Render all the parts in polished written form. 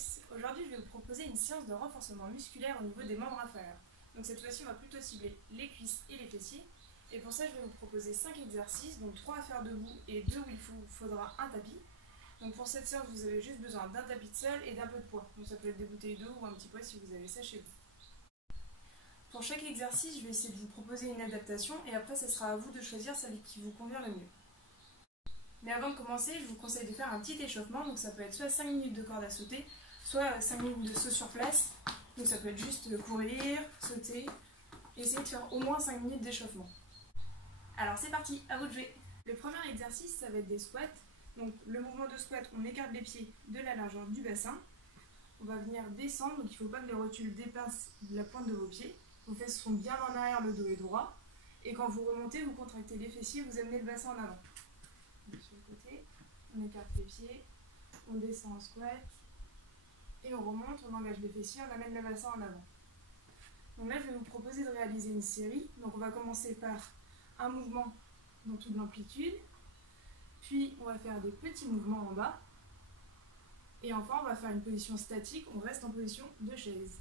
tous, aujourd'hui je vais vous proposer une séance de renforcement musculaire au niveau des membres inférieurs. Donc cette fois-ci on va plutôt cibler les cuisses et les fessiers. Et pour ça je vais vous proposer 5 exercices, donc 3 à faire debout et 2 où il vous faudra un tapis. Donc pour cette séance vous avez juste besoin d'un tapis de sol et d'un peu de poids. Donc ça peut être des bouteilles d'eau ou un petit poids si vous avez ça chez vous. Pour chaque exercice je vais essayer de vous proposer une adaptation et après ce sera à vous de choisir celle qui vous convient le mieux. Mais avant de commencer, je vous conseille de faire un petit échauffement, donc ça peut être soit 5 minutes de corde à sauter, soit 5 minutes de saut sur place. Donc ça peut être juste courir, sauter, et essayer de faire au moins 5 minutes d'échauffement. Alors c'est parti, à vous de jouer. Le premier exercice, ça va être des squats. Donc le mouvement de squat, on écarte les pieds de la largeur du bassin. On va venir descendre, donc il ne faut pas que les rotules dépassent la pointe de vos pieds. Vos fesses sont bien en arrière, le dos est droit. Et quand vous remontez, vous contractez les fessiers, vous amenez le bassin en avant. Sur le côté, on écarte les pieds, on descend en squat et on remonte, on engage les fessiers, on amène le bassin en avant. Donc là je vais vous proposer de réaliser une série. Donc on va commencer par un mouvement dans toute l'amplitude, puis on va faire des petits mouvements en bas et enfin on va faire une position statique, on reste en position de chaise.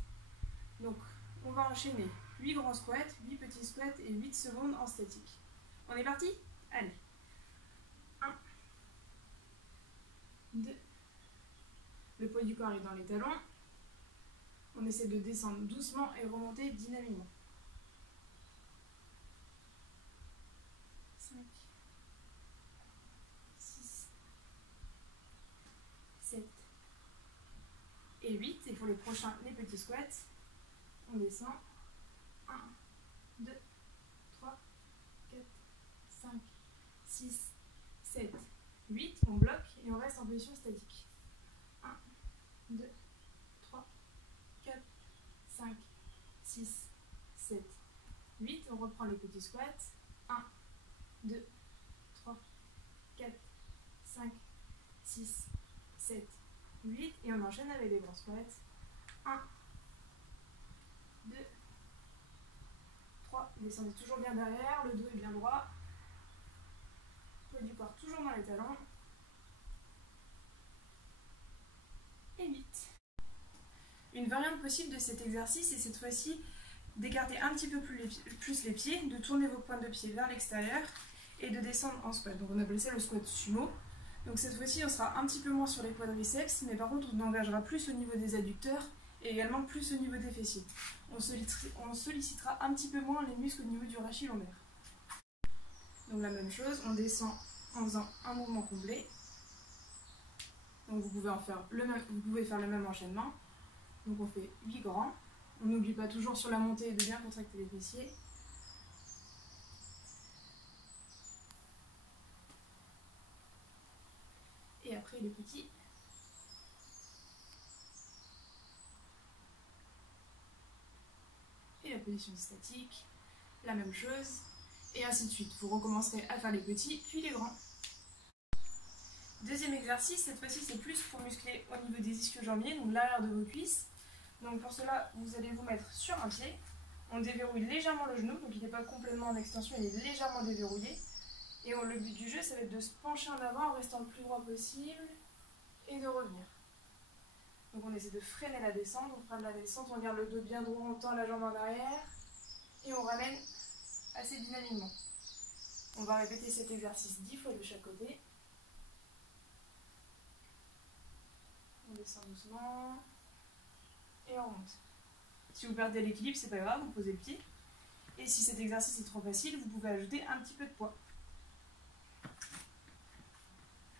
Donc on va enchaîner 8 grands squats, 8 petits squats et 8 secondes en statique. On est parti? Allez, 2. Le poids du corps est dans les talons. On essaie de descendre doucement et remonter dynamiquement. 5, 6, 7 et 8. Et pour les prochains, les petits squats, on descend. 1, 2, 3, 4, 5, 6, 7, 8. On bloque et on reste en position statique. 1, 2, 3, 4, 5, 6, 7, 8. On reprend les petits squats. 1, 2, 3, 4, 5, 6, 7, 8. Et on enchaîne avec les grands squats. 1, 2, 3. Descendez toujours bien derrière, le dos est bien droit. Poids du corps toujours dans les talons. Et 8. Une variante possible de cet exercice est cette fois-ci d'écarter un petit peu plus les pieds, de tourner vos pointes de pied vers l'extérieur et de descendre en squat. Donc on appelle ça le squat sumo. Donc cette fois-ci on sera un petit peu moins sur les quadriceps, mais par contre on engagera plus au niveau des adducteurs et également plus au niveau des fessiers. On sollicitera un petit peu moins les muscles au niveau du rachis lombaire. Donc la même chose, on descend en faisant un mouvement complet. Donc vous pouvez faire le même enchaînement. Donc on fait 8 grands. On n'oublie pas toujours sur la montée de bien contracter les fessiers. Et après les petits. Et la position statique, la même chose. Et ainsi de suite. Vous recommencerez à faire les petits, puis les grands. Deuxième exercice, cette fois-ci c'est plus pour muscler au niveau des ischio-jambiers, donc l'arrière de vos cuisses. Donc pour cela, vous allez vous mettre sur un pied. On déverrouille légèrement le genou, donc il n'est pas complètement en extension, il est légèrement déverrouillé. Et le but du jeu, ça va être de se pencher en avant en restant le plus droit possible et de revenir. Donc on essaie de freiner la descente, on fera de la descente, on garde le dos bien droit, on tend la jambe en arrière et on ramène assez dynamiquement. On va répéter cet exercice 10 fois de chaque côté. On descend doucement et on monte. Si vous perdez l'équilibre, c'est pas grave, vous posez le pied. Et si cet exercice est trop facile, vous pouvez ajouter un petit peu de poids.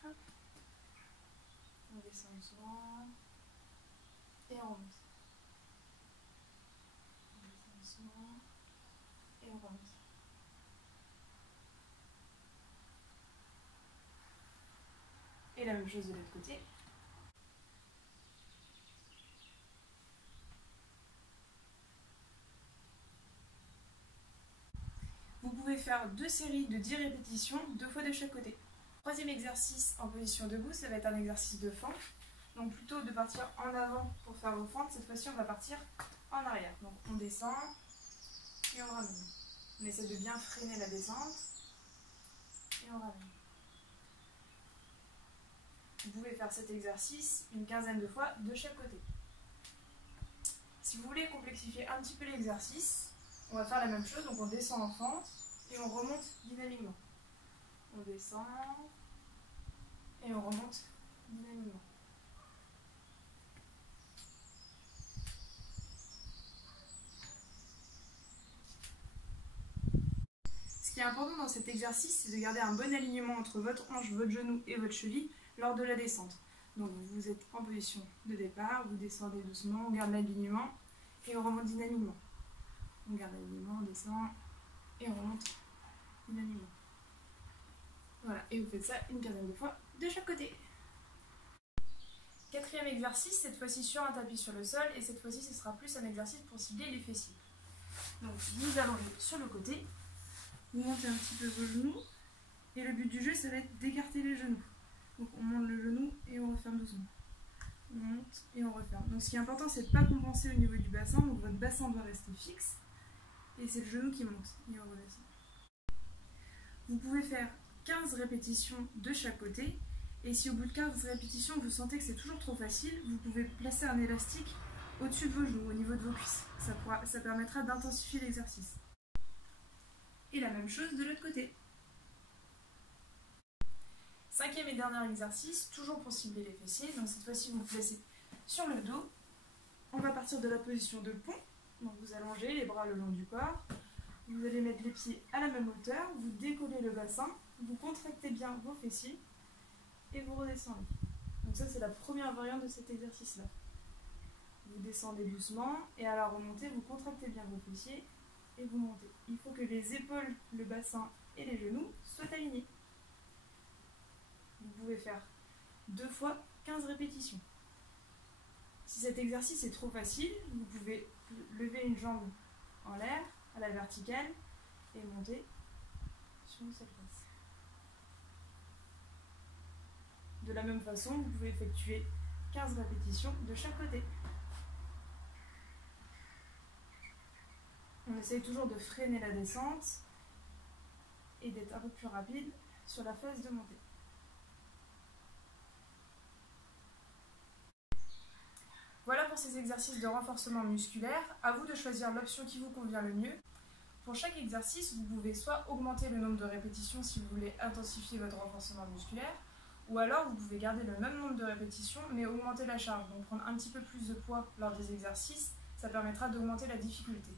Hop. On descend doucement et on remonte. On descend doucement et on remonte. Et la même chose de l'autre côté. Vous pouvez faire 2 séries de 10 répétitions, 2 fois de chaque côté. Troisième exercice en position debout, ça va être un exercice de fente. Donc plutôt de partir en avant pour faire vos fentes, cette fois-ci on va partir en arrière. Donc on descend et on ramène. On essaie de bien freiner la descente et on ramène. vous pouvez faire cet exercice une quinzaine de fois de chaque côté. Si vous voulez complexifier un petit peu l'exercice, on va faire la même chose, donc on descend en fente et on remonte dynamiquement. On descend et on remonte dynamiquement. Ce qui est important dans cet exercice, c'est de garder un bon alignement entre votre hanche, votre genou et votre cheville lors de la descente. Donc vous êtes en position de départ, vous descendez doucement, on garde l'alignement et on remonte dynamiquement. On garde l'alignement, on descend et on remonte dynamiquement. Voilà, et vous faites ça une quinzaine de fois de chaque côté. Quatrième exercice, cette fois-ci sur un tapis sur le sol, et cette fois-ci ce sera plus un exercice pour cibler les fessiers. Donc vous allongez sur le côté, vous montez un petit peu vos genoux, et le but du jeu ça va être d'écarter les genoux. Donc on monte le genou et on referme doucement. On monte et on referme. Donc ce qui est important c'est de ne pas compenser au niveau du bassin, donc votre bassin doit rester fixe, et c'est le genou qui monte et on redescend. Vous pouvez faire 15 répétitions de chaque côté, et si au bout de 15 répétitions vous sentez que c'est toujours trop facile, vous pouvez placer un élastique au-dessus de vos genoux, au niveau de vos cuisses. Ça permettra d'intensifier l'exercice. Et la même chose de l'autre côté. Cinquième et dernier exercice, toujours pour cibler les fessiers. Donc cette fois-ci vous vous placez sur le dos. On va partir de la position de pont. Donc vous allongez les bras le long du corps. Vous allez mettre les pieds à la même hauteur, vous décollez le bassin, vous contractez bien vos fessiers et vous redescendez. Donc ça c'est la première variante de cet exercice-là. Vous descendez doucement et à la remontée, vous contractez bien vos fessiers et vous montez. Il faut que les épaules, le bassin et les genoux soient alignés. Vous pouvez faire 2 fois 15 répétitions. Si cet exercice est trop facile, vous pouvez lever une jambe en l'air, à la verticale, et monter sur une seule face. De la même façon, vous pouvez effectuer 15 répétitions de chaque côté. On essaye toujours de freiner la descente et d'être un peu plus rapide sur la phase de montée. Voilà pour ces exercices de renforcement musculaire. À vous de choisir l'option qui vous convient le mieux. Pour chaque exercice, vous pouvez soit augmenter le nombre de répétitions si vous voulez intensifier votre renforcement musculaire, ou alors vous pouvez garder le même nombre de répétitions mais augmenter la charge, donc prendre un petit peu plus de poids lors des exercices, ça permettra d'augmenter la difficulté.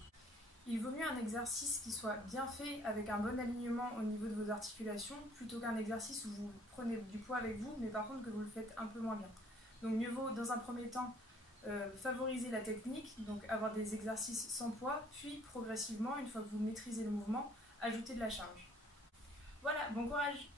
Il vaut mieux un exercice qui soit bien fait avec un bon alignement au niveau de vos articulations plutôt qu'un exercice où vous prenez du poids avec vous mais par contre que vous le faites un peu moins bien. Donc mieux vaut dans un premier temps favoriser la technique, donc avoir des exercices sans poids, puis progressivement, une fois que vous maîtrisez le mouvement, ajouter de la charge. Voilà, bon courage!